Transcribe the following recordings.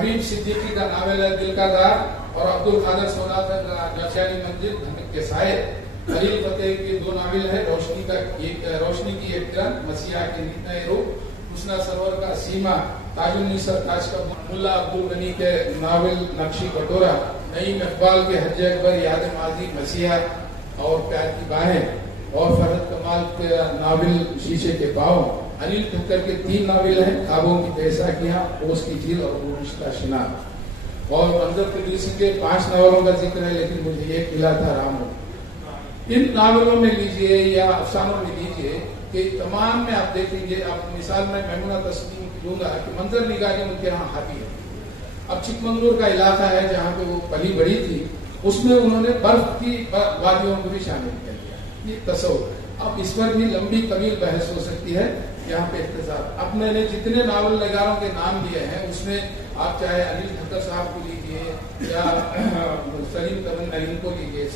حبیب صدیقی کا ناول ہے دل کا دار، اور عبدل قادر سولاتر کا جوشیانی منزل دھمک کے سائے، خلیل فتح کے دو ناول ہے، روشنی کی ایک کرن، مسیحا کے نئے روح، حسنہ سرور کا سیما، تاج النصر تاج کا ملا عبد الغنی کے ناول نقشی کٹورا، نعیم اقبال کے حج اکبر یاد ماضی مسیحا اور پیار کی باہیں، اور فرحت کمال کے ناول شیشے کے پاؤں، انیل ٹھکر کے 3 ناول ہیں، خوابوں کی بیساکیاں، اوس کی جھیل اور وہ رشتہ شنا، اور منظر قدیر سنگھ کے 5 ناولوں کا ذکر ہے، لیکن مجھے ایک ملا تھا رام۔ ان ناولوں میں لیجئے یا افسانوں میں لیجئے کہ تمام میں آپ دیکھیں گے، آپ مثال میں میمونہ تسلیم دوں گا کہ منظر نگاری ان کے یہاں حاوی ہے۔ اب چکمنگلور کا علاقہ ہے جہاں پہ وہ پلی بڑی تھی، اس میں انہوں نے برف کی وادیوں کو بھی شامل کر دیا، یہ تصور۔ اب اس پر بھی لمبی طویل بحث ہو سکتی ہے، یہاں پہ اختصار۔ اب میں نے جتنے ناول نگاروں کے نام لیے ہیں اس میں آپ چاہے انیل ٹھکر صاحب کو لیجیے یا سلیم تمنا کو لیجیے،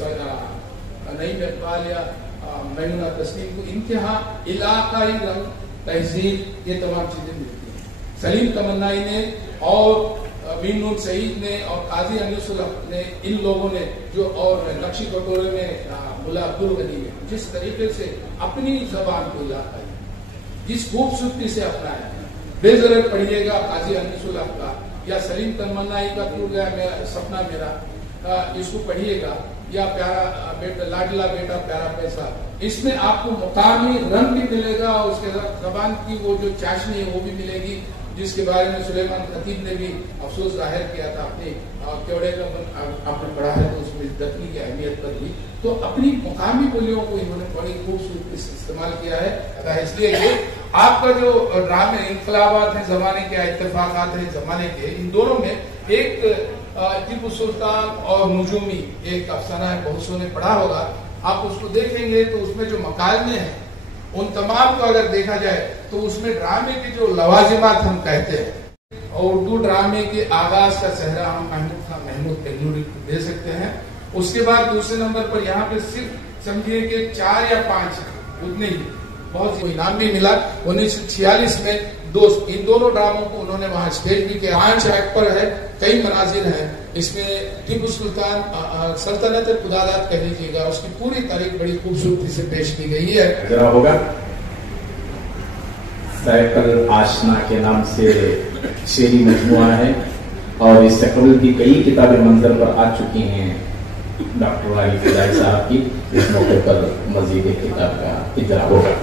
نعیم اقبال یا میمونہ تسلیم کو، ان کے ہاں علاقائی رنگ، تہذیب، یہ تمام چیزیں ملتی ہیں۔ سلیم تمنائی نے اور مین نون سعید نے اور قاضی انیس الحق نے، ان لوگوں نے جو، اور نقشی کٹورے میں ملا عبد الغنی نے جس طریقے سے اپنی زبان کو علاقائی، جس خوبصورتی سے اپنایا، بے ضرر پڑھیے گا قاضی انیس الحق کا یا سلیم تمنائی کا ٹوٹ گیا سپنا میرا، اس کو پڑھیے گا، یا پیارا بیٹا لاڈلا بیٹا پیارا پیسہ، اس میں آپ کو مقامی رنگ بھی ملے گا، اور اس کے ساتھ زبان کی وہ جو چاشنی ہے وہ بھی ملے گی، جس کے بارے میں سلیمان خطیب نے بھی افسوس ظاہر کیا تھا اپنی کیوڑے کا آپ نے پڑھا ہے تو اس میں دکنی کی اہمیت پر بھی، تو اپنی مقامی بولیوں کو انہوں نے بڑی خوبصورتی سے استعمال کیا ہے۔ اس لیے یہ آپ کا جو ڈرامے انقلابات ہیں زمانے کے، اتفاقات ہیں زمانے کے، ان دونوں میں ایک ٹیپو سلطان اور نجومی ایک افسانہ ہے، بہت سو نے پڑھا ہوگا، آپ اس کو دیکھیں گے تو اس میں جو مکالمے ہیں ان تمام کو اگر دیکھا جائے تو اس میں ڈرامے کے جو لوازمات ہم کہتے ہیں، اور اردو ڈرامے کے آغاز کا صحرا ہم محمود بنگلوری کو دے سکتے ہیں۔ اس کے بعد دوسرے نمبر پر یہاں پہ صرف سمجھیے کہ 4 یا 5 اتنے ہی، بہت سے انعام بھی ملا۔ 1946 میں ان دونوں ڈراموں کو انہوں نے وہاں اسٹیج بھی کیا، آنچ ایکٹ پر ہے، کئی مناظر ہیں، اس میں ٹیپو سلطان سلطنت قدادات کہہ لیجیے گا، اس کی پوری تاریخ بڑی خوبصورتی سے پیش کی گئی ہے۔ ذرا ہوگا سائیکل آشنا کے نام سے شعری مجموعہ ہے، اور اس سے قبل بھی کئی کتابیں منظر پر آ چکی ہیں ڈاکٹر علی فضائی صاحب کی، اس موقع پر مزید ایک کتاب کا اجرا ہوگا۔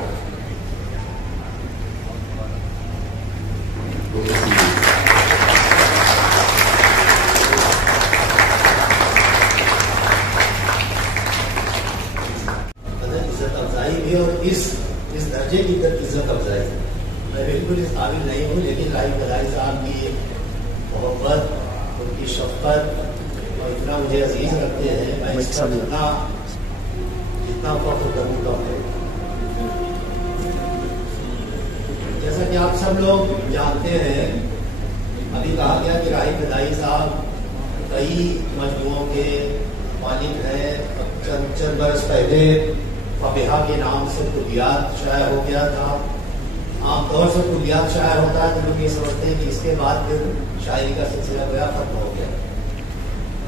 اور اس درجے کی عزت افزائی میں بالکل اس قابل نہیں ہوں، لیکن راہی فضائی صاحب کی محبت، ان کی شفقت، اور اتنا مجھے عزیز رکھتے ہیں، میں اس کا جتنا فخر کروں گا۔ جیسا کہ آپ سب لوگ جانتے ہیں، ابھی کہا گیا کہ راہی فضائی صاحب کئی مجموعوں کے مالک ہیں۔ چند برس پہلے فبیہا کے نام سے کلیات شائع ہو گیا تھا۔ عام طور سے کلیات شائع ہوتا ہے تو لوگ یہ سمجھتے ہیں کہ اس کے بعد پھر شاعری کا سلسلہ گویا ختم ہو گیا،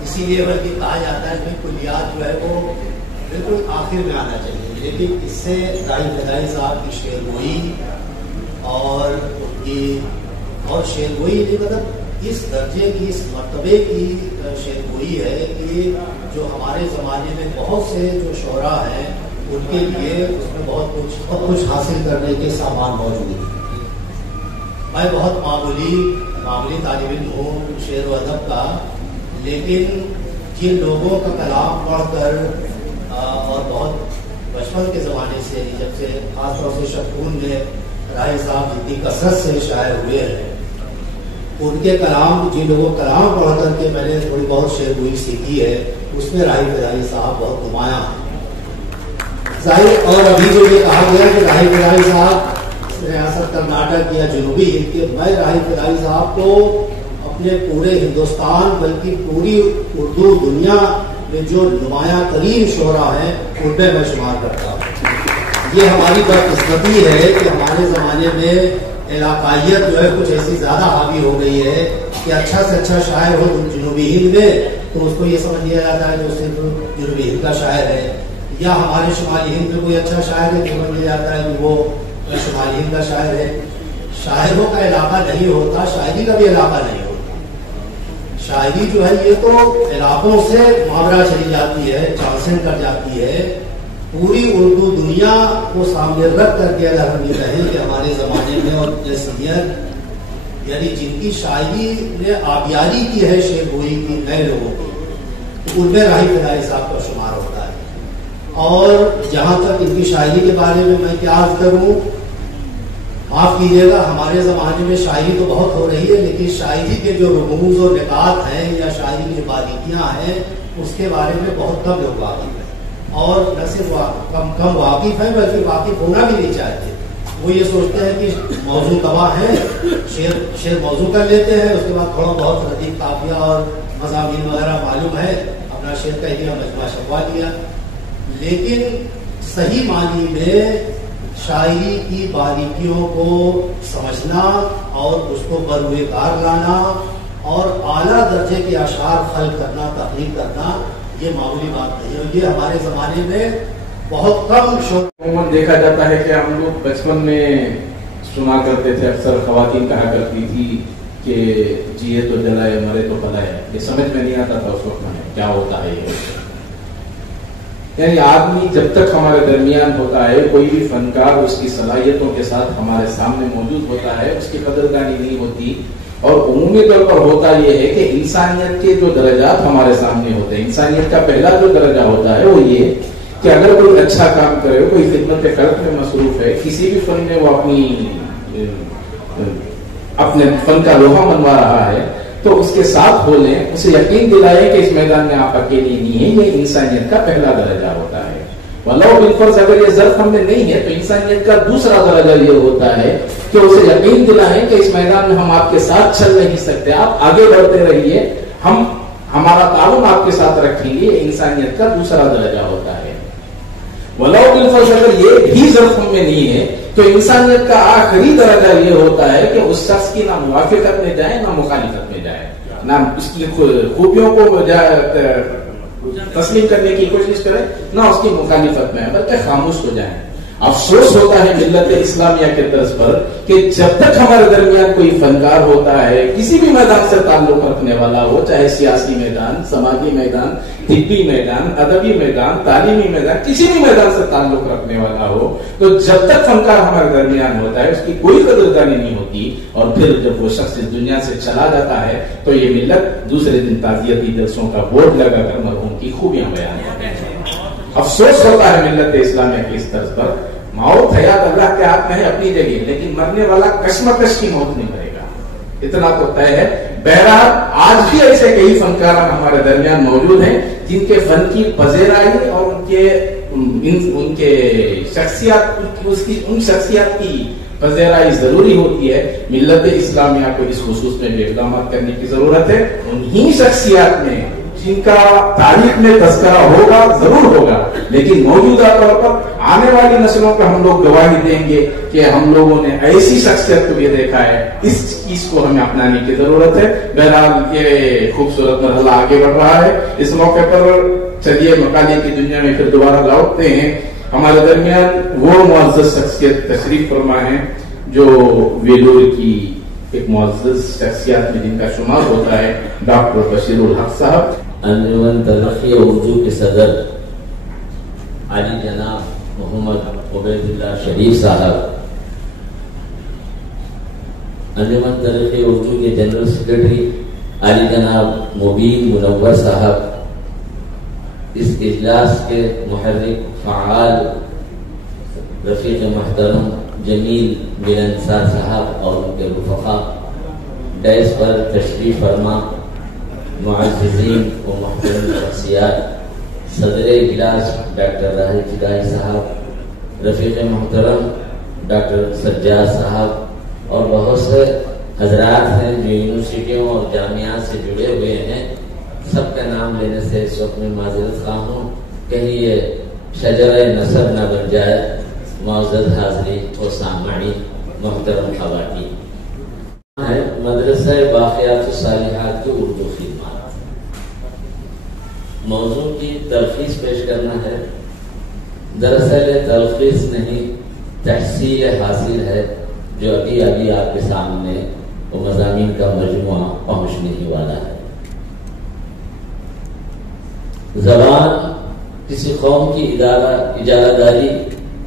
اسی لیے بلکہ کہا جاتا ہے کہ کلیات جو ہے وہ بالکل آخر میں آنا چاہیے، لیکن اس سے راہی فضائی صاحب کی شعر گوئی اور ان کی شعر گوئی مطلب اس درجے کی، اس مرتبے کی شعر گوئی ہے کہ جو ہمارے زمانے میں بہت سے جو شعراء ہیں ان کے لیے اس میں بہت کچھ حاصل کرنے کے سامان موجود ہیں۔ میں بہت معمولی طالب علم ہوں شعر و ادب کا، لیکن جن لوگوں کا کلام پڑھ کر اور بہت بچپن کے زمانے سے، جب سے خاص طور سے شکون میں راہی صاحب جتنی کثرت سے شاعر ہوئے ہیں، ان کے کلام، جن لوگوں کلام پڑھ کر کے میں نے تھوڑی بہت شعر گوئی سیکھی ہے، اس میں راہی فضائی صاحب بہت نمایاں ہیں۔ اور ابھی جو یہ کہا گیا کہ راہی فضائی صاحب ریاست کرناٹک یا جنوبی ہند کے، میں راہی فضائی صاحب کو اپنے پورے ہندوستان بلکہ پوری اردو دنیا میں جو نمایاں ترین شعراء ہیں ان میں شمار کرتا ہوں۔ یہ ہماری بدقسمتی ہے کہ ہمارے زمانے میں علاقائیت جو ہے کچھ ایسی زیادہ حاوی ہو گئی ہے کہ اچھا سے اچھا شاعر ہو جنوبی ہند میں تو اس کو یہ سمجھ لیا جاتا ہے کہ وہ صرف جنوبی ہند کا شاعر ہے، یا ہمارے شمالی ہند میں کوئی اچھا شاعر ہے سمجھ لیا جاتا ہے کہ وہ شمالی ہند کا شاعر ہے۔ شاعروں کا علاقہ نہیں ہوتا، شاعری کا بھی علاقہ نہیں ہوتا۔ شاعری جو ہے یہ تو علاقوں سے ماورا چلی جاتی ہے، ٹرانسینڈ کر جاتی ہے۔ پوری اردو دنیا کو سامنے رکھ کر کے اگر ہم یہ کہیں کہ ہمارے زمانے میں اور جنسیت یعنی جن کی شاعری نے آبیاری کی ہے شعر گوئی کی نئے لوگوں کی، تو ان میں راہی فدائی صاحب کا شمار ہوتا ہے۔ اور جہاں تک ان کی شاعری کے بارے میں کیا عرض کروں، معاف کیجیے گا، ہمارے زمانے میں شاعری تو بہت ہو رہی ہے لیکن شاعری کے جو رموز اور نکات ہیں یا شاعری کی جو باریکیاں ہیں اس کے بارے میں بہت کم لوگ واقف ہیں، اور نہ صرف کم واقف ہیں بلکہ واقف ہونا بھی نہیں چاہتے۔ وہ یہ سوچتے ہیں کہ موضوع تباہ ہے، شعر موضوع کر لیتے ہیں، اس کے بعد تھوڑا بہت ردیف قافیہ اور مضامین وغیرہ معلوم ہے، اپنا شعر کہہ دیا، مجموعہ چھپوا دیا۔ لیکن صحیح معنی میں شاعری کی باریکیوں کو سمجھنا اور اس کو بروئے کار لانا اور اعلیٰ درجے کے اشعار خلق کرنا، تخلیق کرنا، یہ معمولی بات نہیں ہے۔ یہ ہمارے زمانے میں بہت کم عموماً دیکھا جاتا ہے کہ ہم لوگ بچپن میں سنا کرتے تھے، اکثر خواتین کہا کرتی تھی کہ جیے تو جلائے مرے تو پلائے، یہ سمجھ میں نہیں آتا تھا اس وقت میں کیا ہوتا ہے یہ۔ یعنی آدمی جب تک ہمارے درمیان ہوتا ہے، کوئی بھی فنکار اس کی صلاحیتوں کے ساتھ ہمارے سامنے موجود ہوتا ہے، اس کی قدردانی نہیں ہوتی۔ اور عمومی طور پر ہوتا یہ ہے کہ انسانیت کے جو درجات ہمارے سامنے ہوتے ہیں، انسانیت کا پہلا جو درجہ ہوتا ہے وہ یہ کہ اگر کوئی اچھا کام کرے، کوئی خدمت خلق میں مصروف ہے، کسی بھی فن میں وہ اپنے فن کا لوہا منوا رہا ہے، تو اس کے ساتھ بولیں، اسے یقین دلائیں کہ اس میدان میں آپ اکیلے نہیں ہیں۔ یہ انسانیت کا پہلا درجہ ہوتا ہے۔ ولو بالفرض اگر یہ ظرف ہم میں نہیں ہے تو انسانیت کا دوسرا درجہ یہ ہوتا ہے کہ اسے یقین دلائیں کہ اس میدان میں ہم آپ کے ساتھ چل نہیں سکتے، آپ آگے بڑھتے رہیے، ہم ہمارا تعاون آپ کے ساتھ رکھیں گے۔ یہ انسانیت کا دوسرا درجہ ہوتا ہے۔ ولو بالفرض اگر یہ بھی ظرف ہم میں نہیں ہے تو انسانیت کا آخری درجہ یہ ہوتا ہے کہ اس شخص کی نہ موافقت میں جائے نہ مخالفت میں جائے، نہ اس کی خوبیوں کو تسلیم کرنے کی کوشش کرے نہ اس کی مخالفت میں، بلکہ خاموش ہو جائیں۔ افسوس ہوتا ہے ملت اسلامیہ کے طرز پر کہ جب تک ہمارے درمیان کوئی فنکار ہوتا ہے، کسی بھی میدان سے تعلق رکھنے والا ہو، چاہے سیاسی میدان، سماجی میدان، طبی میدان، ادبی میدان، تعلیمی میدان، کسی بھی میدان سے تعلق رکھنے والا ہو، تو جب تک فنکار ہمارے درمیان ہوتا ہے اس کی کوئی قدردانی نہیں ہوتی، اور پھر جب وہ شخص اس دنیا سے چلا جاتا ہے تو یہ ملت دوسرے دن تعزیتی جلسوں کا بورڈ لگا کر مرحوم کی خوبیاں بیان کرتی ہے۔ افسوس ہوتا ہے ملت اسلامیہ کی اس طرز پر۔ موت حیات اللہ کے ہاتھ میں ہے اپنی جگہ، لیکن مرنے والا کشمکش کی موت نہیں مرے گا، اتنا تو طے ہے۔ بہرحال آج بھی ایسے کئی فنکار ہمارے درمیان موجود ہیں جن کے فن کی پذیرائی اور ان کے شخصیات، ان شخصیات کی پذیرائی ضروری ہوتی ہے۔ ملت اسلامیہ کو اس خصوص میں بھی اقدامات کرنے کی ضرورت ہے۔ انہی شخصیات میں جن کا تاریخ میں تذکرہ ہوگا، ضرور ہوگا، لیکن موجودہ طور پر آنے والی نسلوں کو ہم لوگ گواہی دیں گے کہ ہم لوگوں نے ایسی شخصیت کو بھی دیکھا ہے۔ اس چیز کو ہمیں اپنانے کی ضرورت ہے۔ بہرحال یہ خوبصورت مرحلہ آگے بڑھ رہا ہے۔ اس موقع پر چلیے مقالے کی دنیا میں پھر دوبارہ لوٹتے ہیں۔ ہمارے درمیان وہ معزز شخصیت تشریف فرما ہے جو ویلور کی ایک معزز شخصیات میں جن کا شمار ہوتا ہے ڈاکٹر بشیر الحق صاحب۔ انجمن ترقی اردو کے صدر علی جناب محمد عبید اللہ شریف صاحب، انجمن ترقی اردو کے جنرل سیکرٹری علی جناب مبین منور صاحب، اس اجلاس کے محرک فعال رفیق محترم جمیل ملنسار صاحب اور ان کے رفقا، ڈیس پر تشریف فرما معززین و محترم شخصیات، صدر اجلاس ڈاکٹر راہل فدائی صاحب، رفیق محترم ڈاکٹر سجاد صاحب، اور بہت سے حضرات ہیں جو یونیورسٹیوں اور جامعات سے جڑے ہوئے ہیں۔ سب کا نام لینے سے اس وقت میں معذرت خواہ ہوں، کہیں یہ شجرہ نسب نہ بن جائے۔ معزز حاضرین و سامعین، محترم خواتین، ہے مدرسہ باقیات الصالحات کی اردو خدمات۔ موضوع کی تلخیص پیش کرنا ہے۔ دراصل تلخیص نہیں، تحصیل حاصل ہے جو ابھی آپ کے سامنے وہ مضامین کا مجموعہ پہنچنے ہی والا ہے۔ زبان کسی قوم کی اجارہ داری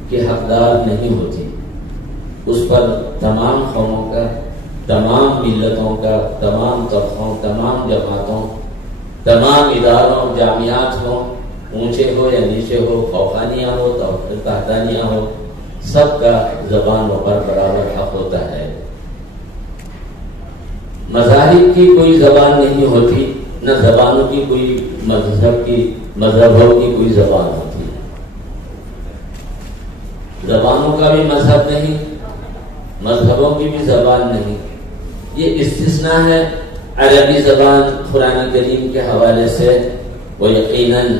کی حقدار نہیں ہوتی، اس پر تمام قوموں کا، تمام ملتوں کا، تمام طبقوں، تمام جماعتوں، تمام اداروں، جامعات ہوں، اونچے ہو یا نیچے ہو، فوقانیہ ہو تحتانیہ ہو، سب کا زبانوں پر برابر حق ہوتا ہے۔ مذاہب کی کوئی زبان نہیں ہوتی، نہ زبانوں کی کوئی مذہبوں کی کوئی زبان ہوتی ہے۔ زبانوں کا بھی مذہب نہیں، مذہبوں کی بھی زبان نہیں۔ یہ استثناء ہے عربی زبان قرآن کریم کے حوالے سے، وہ یقیناً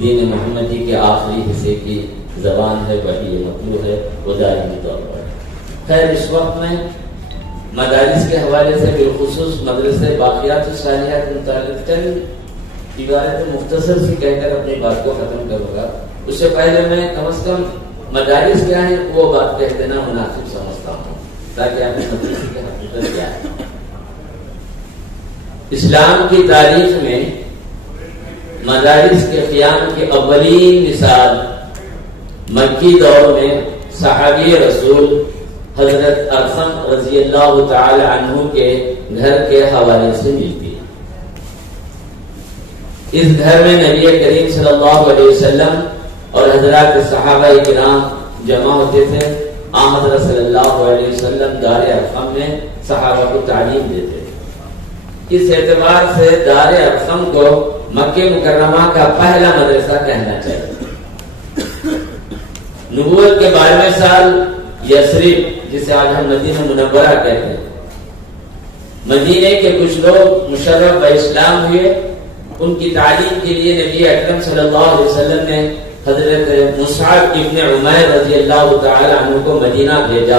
دین محمدی کے آخری حصے کی زبان ہے، وحی مطلوع ہے، وہ دائمی طور پر۔ خیر، اس وقت میں مدارس کے حوالے سے بالخصوص مدرسے باقیات الصالحات کے متعلق چند عبارت مختصر سی کہہ کر اپنی بات کو ختم کروں گا۔ اس سے پہلے میں کم از کم مدارس کیا ہے وہ بات کہہ دینا مناسب سمجھتا ہوں، تاکہ آپ نے مدرسے کی حقیقت کیا ہے۔ اسلام کی تاریخ میں مدارس کے قیام کی اولین مثال مکی دور میں صحابی رسول حضرت ارقم رضی اللہ تعالی عنہ کے گھر کے حوالے سے ملتی ہے۔ اس گھر میں نبی کریم صلی اللہ علیہ وسلم اور حضرات صحابہ کرام جمع ہوتے تھے۔ حضرت صلی اللہ علیہ وسلم دار ارقم میں صحابہ کو تعلیم دیتے تھے۔ اس اعتبار سے دار ارقم کو مکہ مکرمہ کا پہلا مدرسہ کہنا چاہیے۔ نبوت کے 12ویں سال یثرب، جسے آج ہم مدینہ منورہ کہتے ہیں، مدینے کے کچھ لوگ مشرف و اسلام ہوئے۔ ان کی تعلیم کے لیے نبی اکرم صلی اللہ علیہ وسلم نے حضرت مصعب ابن عمیر رضی اللہ تعالی عنہ کو مدینہ بھیجا،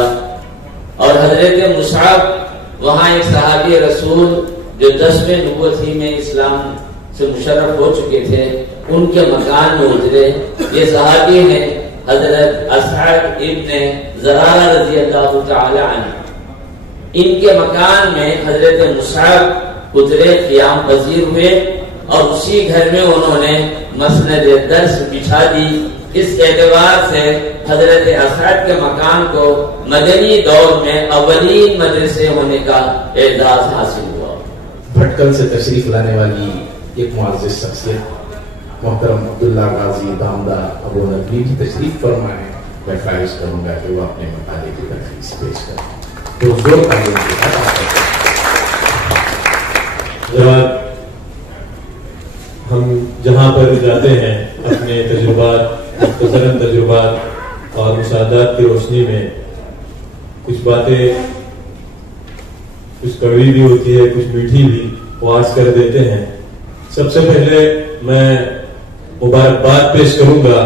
اور حضرت مصعب وہاں ایک صحابی رسول جو 10ویں نبوت ہی میں اسلام سے مشرف ہو چکے تھے، ان کے مکان میں اترے۔ یہ صحابی ہیں حضرت اسعد ابن زرارہ رضی اللہ تعالی عنہ۔ ان کے مکان میں حضرت مصعب اترے، قیام پذیر ہوئے، اور اسی گھر میں انہوں نے مسند درس بچھا دی۔ اس اعتبار سے حضرت اسعد کے مکان کو مدنی دور میں اولین مدرسے ہونے کا اعزاز حاصل ہوا۔ بھٹکل سے تشریف لانے والی ایک معزز شخصیت محترم عبداللہ غازی دامدار ابو ندوی کی تشریف فرما ہے۔ میں خواہش کروں گا کہ وہ اپنے مقالے کی تلخیص پیش کریں۔ ہم جہاں پر جاتے ہیں اپنے تجربات، مختصراً تجربات اور مشاہدات کی روشنی میں کچھ باتیں، کچھ کڑوی بھی ہوتی ہے، کچھ میٹھی بھی، وہ آج کر دیتے ہیں۔ سب سے پہلے میں مبارکباد پیش کروں گا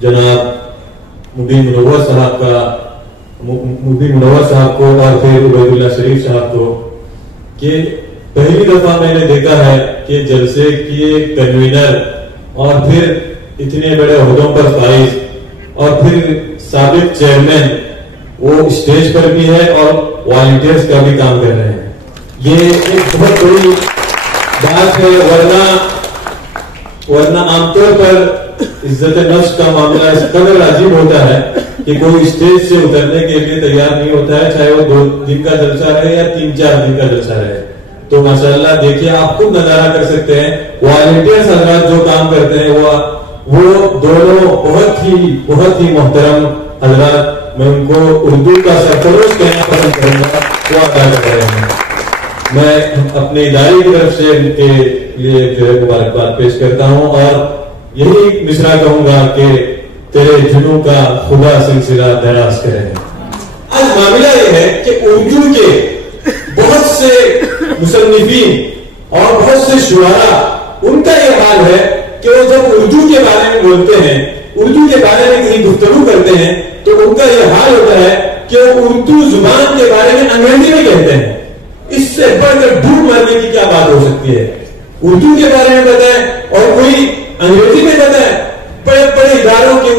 جناب مبین منور صاحب کو اور پھر عبید اللہ شریف صاحب کو، کہ پہلی دفعہ میں نے دیکھا ہے کہ جلسے کی کنوینر اور پھر اتنے بڑے عہدوں پر فائز اور پھر سابق چیئرمین وہ اسٹیج پر بھی ہے اور والنٹیئرز کا بھی کام کر رہے ہیں۔ یہ ایک بہت بڑی بات ہے، ورنہ عام طور پر عزت نفس کا معاملہ اس قدر عجیب ہوتا ہے کہ کوئی اسٹیج سے اترنے کے لیے تیار نہیں ہوتا ہے، چاہے وہ 2 دن کا جلسہ رہے یا 3-4 دن کا جلسہ رہے۔ تو ماشاءاللہ دیکھیے، آپ خود نظارہ کر سکتے ہیں والنٹیئرز حضرات جو کام کرتے ہیں وہ دونوں بہت ہی محترم حضرات، میں ان کو اردو کا سرفروش کہنا پسند کروں گا، وہ ادا کر رہے ہیں۔ میں اپنے ادارے کی طرف سے ان کے لیے جو ہے مبارکباد پیش کرتا ہوں، اور یہی مصرع کہوں گا کہ تیرے جنوں کا خدا سلسلہ دراز کرے۔ آج معاملہ یہ ہے کہ اردو کے بہت سے مصنفین اور بہت سے شعراء، ان کا یہ حال ہے کہ وہ جب اردو کے بارے میں بولتے ہیں، اردو کے بارے میں کہیں گفتگو کرتے ہیں، تو ان کا یہ حال ہوتا ہے کہ وہ اردو زبان کے بارے میں انگریزی میں کہتے ہیں. اس سے بڑھ کر ڈوب مرنے کی کیا بات ہو سکتی ہے؟ اردو کے بارے میں بتائیں اور کوئی انگریزی میں بتائیں. بڑے بڑے اداروں کے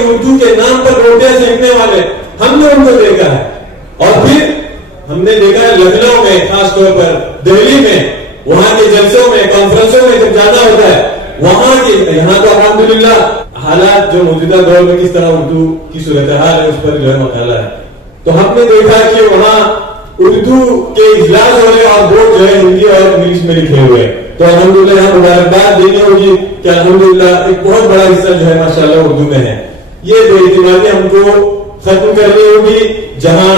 اردو کے نام پر روٹیاں سینکنے والے ہم نے ان کو دیکھا ہے. اور پھر ہم نے دیکھا ہے لکھنؤ میں، خاص طور پر دہلی میں، وہاں کے جلسوں میں، کانفرنسوں میں جب جانا ہوتا ہے، وہاں کے یہاں تو الحمدللہ حالات جو موجودہ دور میں کس طرح اردو کی صورتحال ہے اس پر جو ہے مقالہ ہے. تو ہم نے دیکھا کہ وہاں اردو کے اجلاس ہو رہے اور بورڈ جو ہے ہندی اور انگلش میں لکھے ہوئے. تو الحمدللہ یہاں مبارکباد دینی ہوگی کہ الحمدللہ ایک بہت بڑا حصہ جو ہے ماشاءاللہ اردو میں ہے. یہ بے اعتمادی ہم کو ختم کرنی ہوگی. جہاں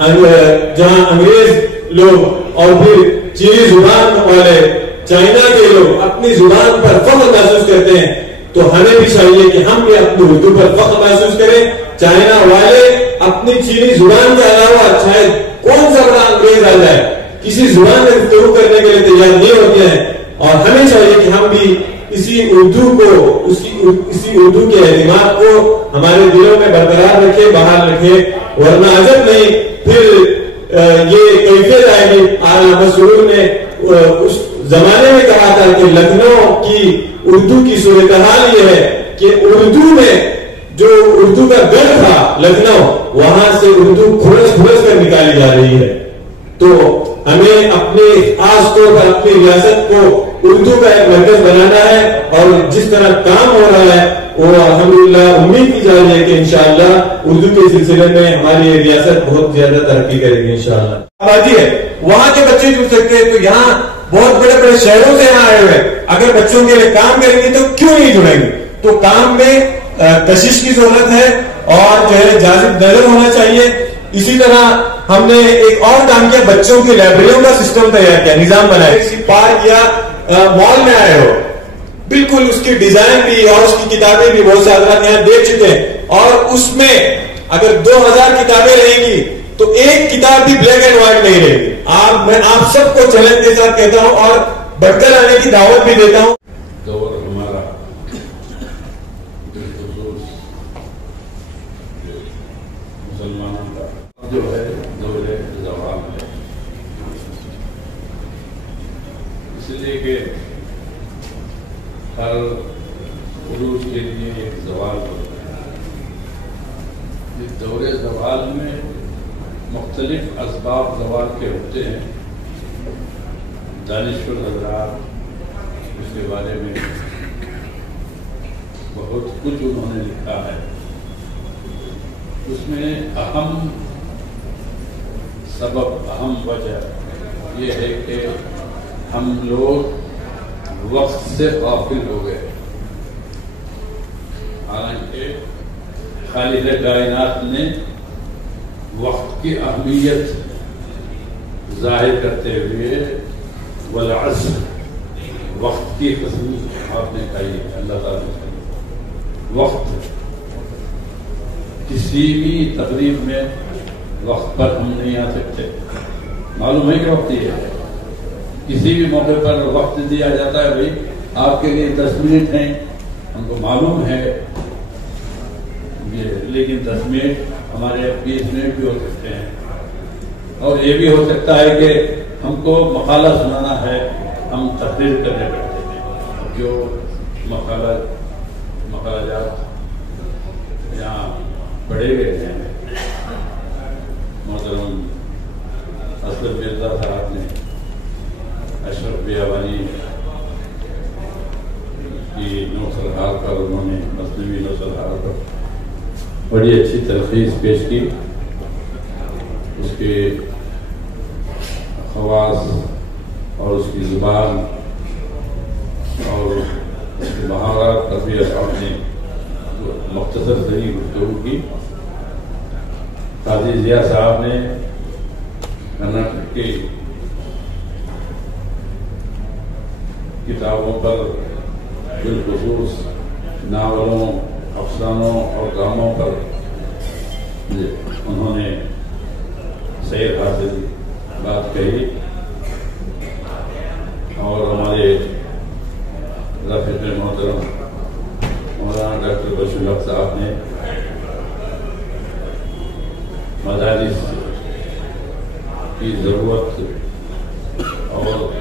انگریز لوگ اور پھر چینی زبان والے، چائنا کے لوگ اپنی زبان پر فخر محسوس کرتے ہیں، تو ہمیں بھی چاہیے کہ ہم بھی اپنی اردو پر فخر محسوس کریں. چائنا والے اپنی چینی زبان کے علاوہ چاہے کون سا بڑا انگریز آ جائے کسی زبان میں گفتگو کرنے کے لیے تیار نہیں ہوتے ہیں. اور ہمیں چاہیے کہ ہم بھی اسی اردو کے اعتماد کو ہمارے دلوں میں برقرار رکھے، بحال رکھے. ورنہ عجب نہیں پھر یہ کیفیت آئے گی. علامہ سرور نے اس زمانے میں کہا تھا کہ لکھنؤ کی اردو کی صورتحال یہ ہے کہ اردو میں جو اردو کا گڑھ تھا لکھنؤ، وہاں سے اردو کھرس کر نکالی جا رہی ہے. تو ہمیں اپنے خاص طور پر اپنی ریاست کو اردو کا ایک مرکز بنانا ہے. اور جس طرح کام ہو رہا ہے وہ الحمدللہ امید کی جا رہی ہے کہ انشاءاللہ اردو کے سلسلے میں ہماری ریاست بہت زیادہ ترقی کرے گی انشاءاللہ. آبادی ہے وہاں کے بچے جڑ سکتے ہیں، تو یہاں بہت بڑے بڑے شہروں سے یہاں آئے ہوئے اگر بچوں کے لیے کام کریں گے تو کیوں نہیں جڑیں گے؟ تو کام میں کشش کی ضرورت ہے اور جو ہے جاذب نظر ہونا چاہیے. اسی طرح ہم نے ایک اور کام کیا، بچوں کی لائبریریوں کا سسٹم تیار کیا، نظام بنایا. کسی پارک یا مال میں آئے ہو، بالکل اس کی ڈیزائن بھی اور اس کی کتابیں بھی بہت سے حضرات یہاں دیکھ چکے ہیں. اور اس میں اگر 2000 کتابیں رہیں گی تو ایک کتاب بھی بلیک اینڈ وائٹ نہیں رہے گی. میں آپ سب کو چیلنج کے ساتھ کہتا ہوں اور بڑھ کر آنے کی دعوت بھی دیتا ہوں. دور ہمارا بالخصوص مسلمانوں کا جو ہے دور زوال ہے، اس لیے کہ ہر عروج کے لیے ایک زوال ہوتا ہے. اس دور زوال میں مختلف اسباب زوال کے ہوتے ہیں. دانشور حضرات اس کے بارے میں بہت کچھ انہوں نے لکھا ہے. اس میں اہم سبب، اہم وجہ یہ ہے کہ ہم لوگ وقت سے غافل ہو گئے. حالانکہ خالق کائنات نے وقت کی اہمیت ظاہر کرتے ہوئے والعصر، وقت کی قسم آپ نے کہی، اللہ تعالیٰ نے وقت کسی بھی تقریب میں وقت پر ہم نہیں آ سکتے. معلوم ہے کہ وقت یہ ہے، کسی بھی موقع پر وقت دیا جاتا ہے، بھائی آپ کے لیے 10 منٹ ہیں، ہم کو معلوم ہے یہ، لیکن 10 منٹ ہمارے 20 منٹ بھی ہو سکتے ہیں. اور یہ بھی ہو سکتا ہے کہ ہم کو مقالہ سنانا ہے، ہم تقریر کرنے بیٹھتے ہیں. جو مقالات یہاں پڑھے گئے ہیں، محترم اسد مرزا صاحب نے اشرف بیابانی کی نوسرحال پر، انہوں نے مثنوی نوسرحال پر بڑی اچھی تلخیص پیش کی. اس کے خواص اور اس کی زبان اور اس کی مہارت پر بھی آپ نے مختصر صحیح گفتگو کی. قاضی ضیاء صاحب نے کرناٹک کی کتابوں پر، بالخصوص ناولوں، افسانوں اور ڈراموں پر انہوں نے سیر حاصل بات کہی. اور ہمارے رفیق محترم مولانا ڈاکٹر بشیر الحق صاحب نے